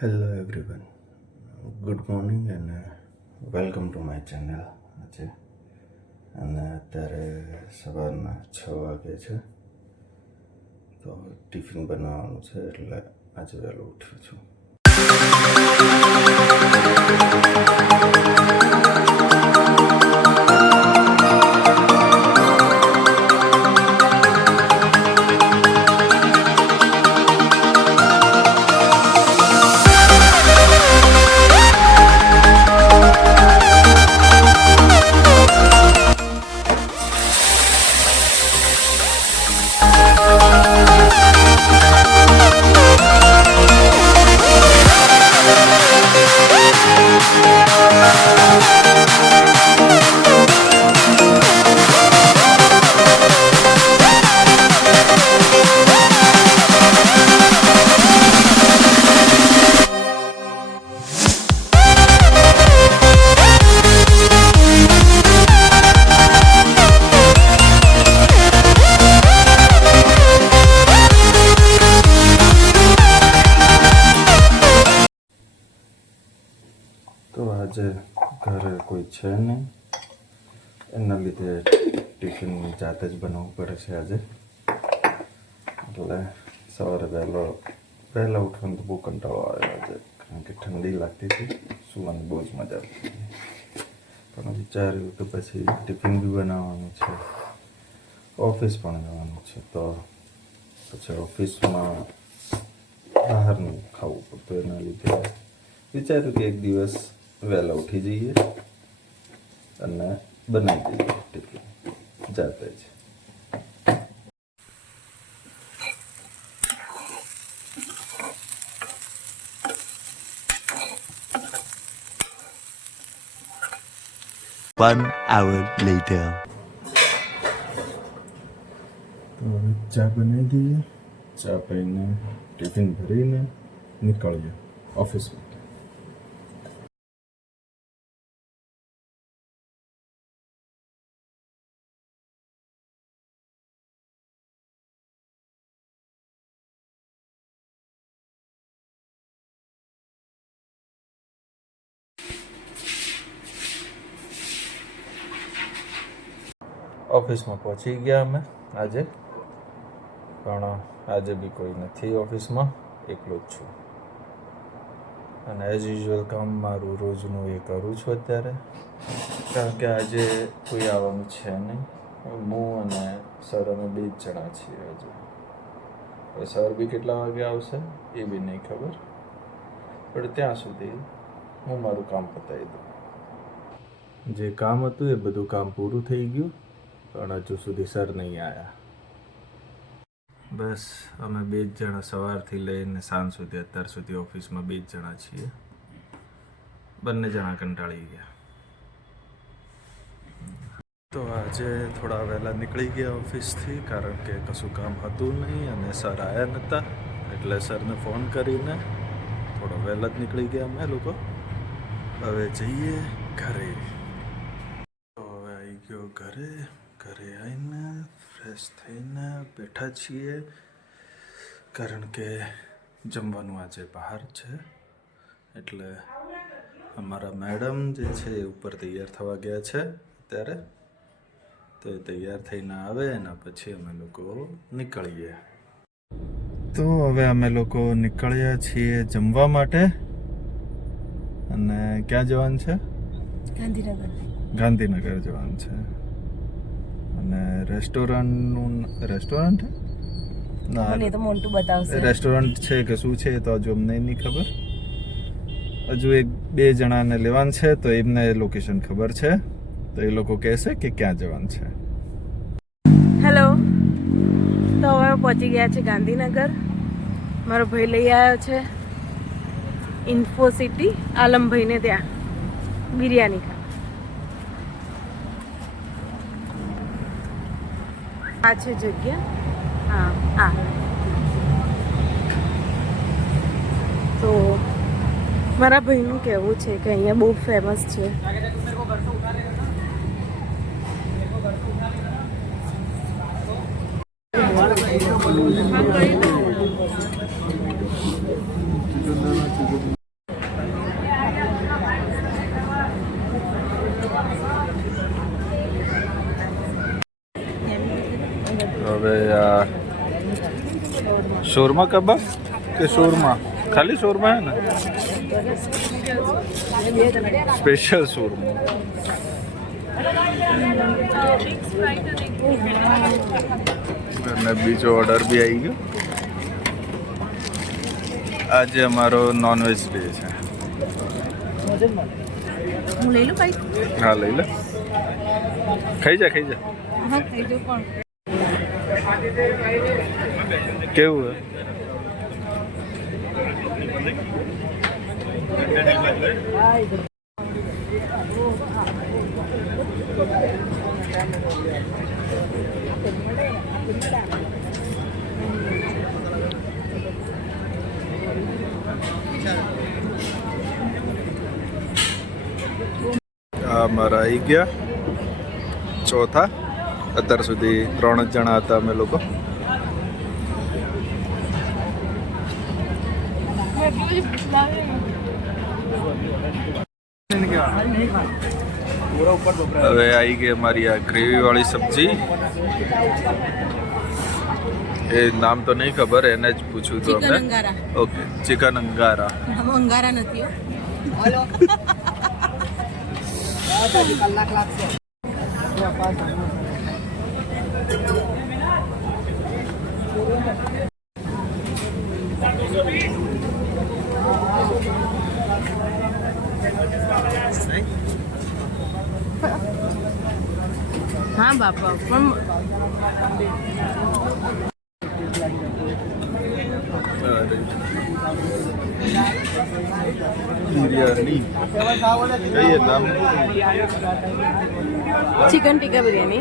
Hello everyone, good morning અને welcome to my channel. આજે અને અત્યારે સવારના 6 વાગે છે, તો ટિફિન બનાવવાનું છે એટલે આજે વહેલો ઉઠ્યો છું. તો આજે ઘરે કોઈ છે નહીં, એના લીધે ટિફિન જાતે જ બનાવવું પડે છે આજે. એટલે સવારે વહેલા ઉઠવાનું તો બહુ કંટાળો આવ્યો આજે, કારણ કે ઠંડી લાગતી હતી, સૂવાની બહુ જ મજા આવતી હતી. પણ વિચાર્યું કે પછી ટિફિન બી બનાવવાનું છે, ઓફિસ પણ જવાનું છે, તો પછી ઓફિસમાં બહારનું ખાવું પડતું. એના લીધે વિચાર્યું કે એક દિવસ વહેલા ઉઠી જઈએ અને બનાવી દઈએ ટિફિન જાતે જ. One hour later. તો હવે ચા બનાવી દઈએ, ચા પીને ટિફિન ભરીને નીકળીએ ઓફિસમાં. ઓફિસમાં પહોંચી ગયા અમે આજે, પણ આજે બી કોઈ નથી ઓફિસમાં, એકલો જ છું. અને એઝ યુઝ્યુઅલ કામ મારું રોજનું એ કરું છું અત્યારે, કારણ કે આજે કોઈ આવવાનું છે નહીં. હું અને સર અમે 2 જ જણા છીએ આજે. હવે સર બી કેટલા વાગે આવશે એ બી નહીં ખબર, પણ ત્યાં સુધી હું મારું કામ પતાવી દઉં. જે કામ હતું એ બધું કામ પૂરું થઈ ગયું, પણ હજુ સુધી સર નહીં આવ્યા. બસ અમે 2 જ જણા સવારથી લઈને સાંજ સુધી, અત્યાર સુધી ઓફિસમાં 2 જ જણા છીએ. બંને જણા કંટાળી ગયા. તો આજે થોડા વહેલા નીકળી ગયા ઓફિસથી, કારણ કે કશું કામ હતું નહીં અને સર આવ્યા નહોતા, એટલે સરને ફોન કરીને થોડા વહેલા જ નીકળી ગયા અમે લોકો. હવે જઈએ ઘરે. તો હવે આવી ગયો ઘરે આવીને ફ્રેશ થઈને બેઠા છીએ, કારણ કે જમવાનું આજે બહાર છે. એટલે અમારા મેડમ જે છે એ ઉપર તૈયાર થવા ગયા છે અત્યારે, તો એ તૈયાર થઈને આવે એના પછી અમે લોકો નીકળીએ. તો હવે અમે લોકો નીકળ્યા છીએ જમવા માટે. અને ક્યાં જવાનું છે? ગાંધીનગર જવાનું છે. અને રેસ્ટોરન્ટ ના, તો મોન્ટુ બતાવશે રેસ્ટોરન્ટ છે કે શું છે તો હજુ અમને નહીં ખબર. હજુ 1-2 જણાને લેવાનું છે, તો એમને લોકેશન ખબર છે, તો એ લોકો કહેશે કે ક્યાં જવાનું છે. હેલો, તો હવે પહોંચી ગયા છે ગાંધીનગર. મારો ભાઈ લઈ આવ્યો છે ઇન્ફો સિટી આલમભાઈને ત્યાં બિરયાની ખાવા. આ છે જગ્યા. હા, તો મારા ભાઈનું કહેવું છે કે અહીંયા બહુ ફેમસ છે. शोरमा कबाब के शोरमा? खाली शोरमा है ना? Special shawarma. અને બીજો ઓર્ડર બી આવી ગયો. આજે અમારો નોનવેજ ડે છે. હું લઈ લઉં ભાઈ? હા લઈ લે. ખાઈ જા ખાઈ જા. હા ખાઈ જાઉં પણ. કેવું હે? અમારા આવી ગયા ચોથા. અત્યાર સુધી 3 જ જણા હતા અમે લોકો. હવે આવી ગઈ અમારી આ ગ્રેવી વાળી સબ્જી. એ નામ તો નહીં ખબર, એને જ પૂછ્યું હતું અમે. Okay, chicken angara. અંગારા નથી. હા બાપા પણ બિરયાની કહીએ નામ. चिकन टिक्का बिरयानी.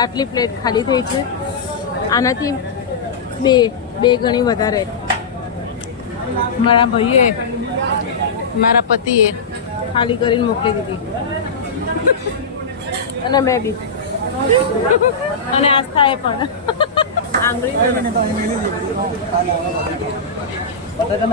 આટલી પ્લેટ ખાલી થઈ છે. આનાથી બે ગણી વધારે મારા ભાઈએ મારા પતિએ ખાલી કરીને મોકલી દીધી. અને મેં બી અને આસ્થાએ પણ આંગળી તમે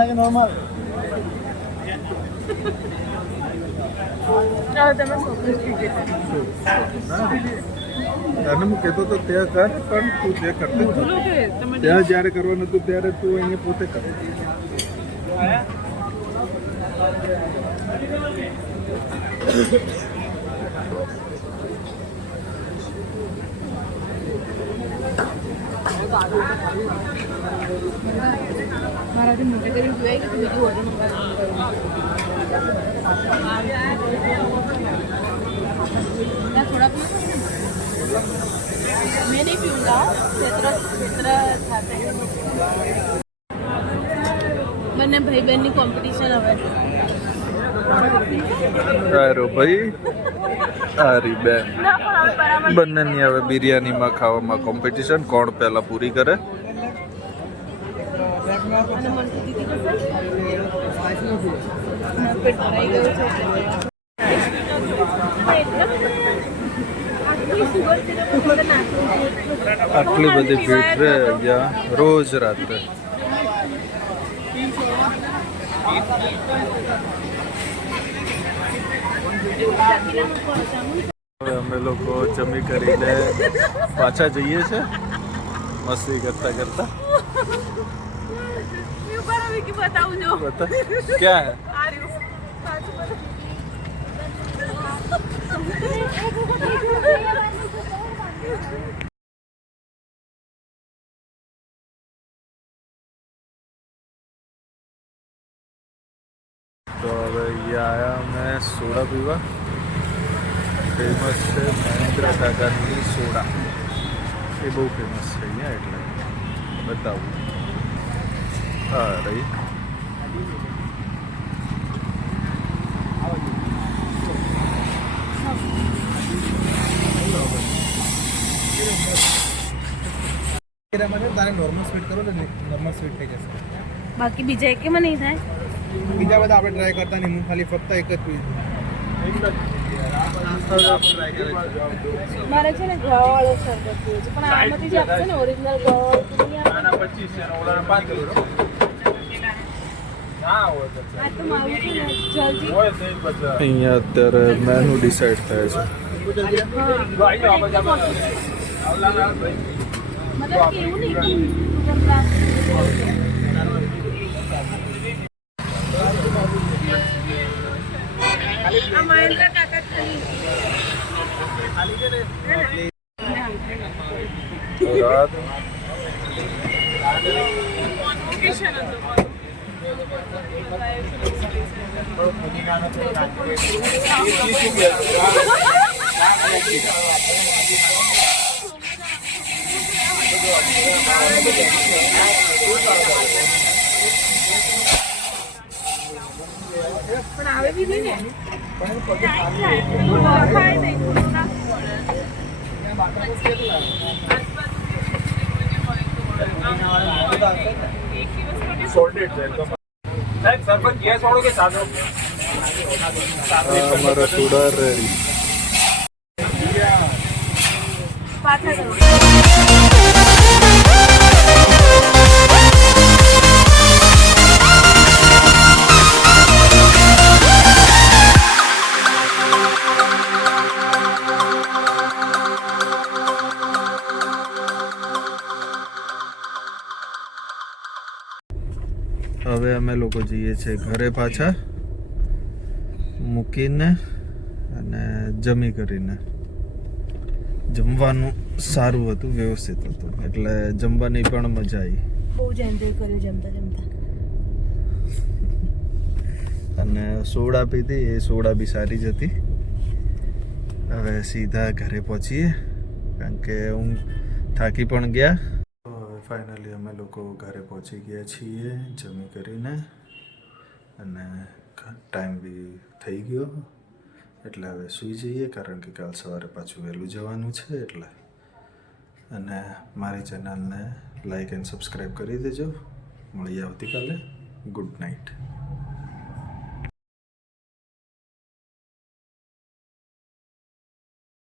તને હું કહેતો તો ત્યાં કર, પણ તું જે કરતી ત્યાં જ્યારે કરવાનું હતું ત્યારે તું અહીંયા પોતે કર. મારાથી મોટે કરી જોયા કે બીજું ઓર્ડર મંગાવ્યું થોડા मैं नहीं पीऊंगा. બંને ભાઈ બહેનની કોમ્પિટિશન હવે. અરે ભાઈ હારી બેન બંનેની હવે બિરયાનીમાં ખાવામાં કોમ્પિટિશન, કોણ પહેલા પૂરી કરે. અને મને દીદી પેટ ભરાઈ ગયું છે. આટલી બધી ભીડ રહે અહીંયા રોજ રાત્રે. હવે અમે લોકો જમી કરીને પાછા જઈએ છે મસ્તી કરતા કરતા. बताऊं जो बता क्या है? तो હવે અહીંયા આયા અમે સોડા પીવા. ફેમસ છે મહેન્દ્ર કાકાની સોડા. એ બહુ ફેમસ છે અહીંયા, એટલે બતાવું. હા રહી. તારે નોર્મલ સ્વીટ કરો ને નોર્મલ સ્વીટ થઈ જશે. બાકી બીજા એકેમાં નહીં થાય. બીજા બધા આપણે ટ્રાય કરતા નહીં, હું ખાલી ફક્ત એક જ પીસ. મારે છે ને ગોળવાળો શરબત પીવો છે પણ આમાંથી જે આપશે ને ઓરિજિનલ ગોળવાળો તો નહીં આવે. આ તો મારું છે ને જલ્દી અહીંયા અત્યારે મેનુ ડિસાઈડ થાય છે. મતલબ કે એવું નહીં સુગર ગ્લાસ આ મહેન્દ્ર કાકા ખાલી પણ આવે બી નહીં ને ખાઈ દઈ થોડું નાખવું અમારા ચૂડા રેડી. પાછા કરો. હવે અમે લોકો જઈએ છીએ ઘરે પાછા મૂકીને અને જમી કરીને. જમવાનું સારું હતું, વ્યવસ્થિત હતું, એટલે જમવાની પણ મજા આવી. બહુ જ એન્જોય કર્યું જમતા જમતા. અને સોડા પીધી, એ સોડા બી સારી જ હતી. હવે સીધા ઘરે પહોંચીએ કારણ કે હું થાકી પણ ગયા. હવે ફાઇનલી અમે લોકો ઘરે પહોંચી ગયા છીએ જમી કરીને, અને ટાઈમ બી થઈ ગયો એટલે હવે સૂઈ જઈએ કારણ કે કાલ સવારે પાછું વહેલું જવાનું છે એટલે. અને મારી ચેનલને લાઈક એન્ડ સબસ્ક્રાઈબ કરી દેજો. મળીએ આવતીકાલે. Good night.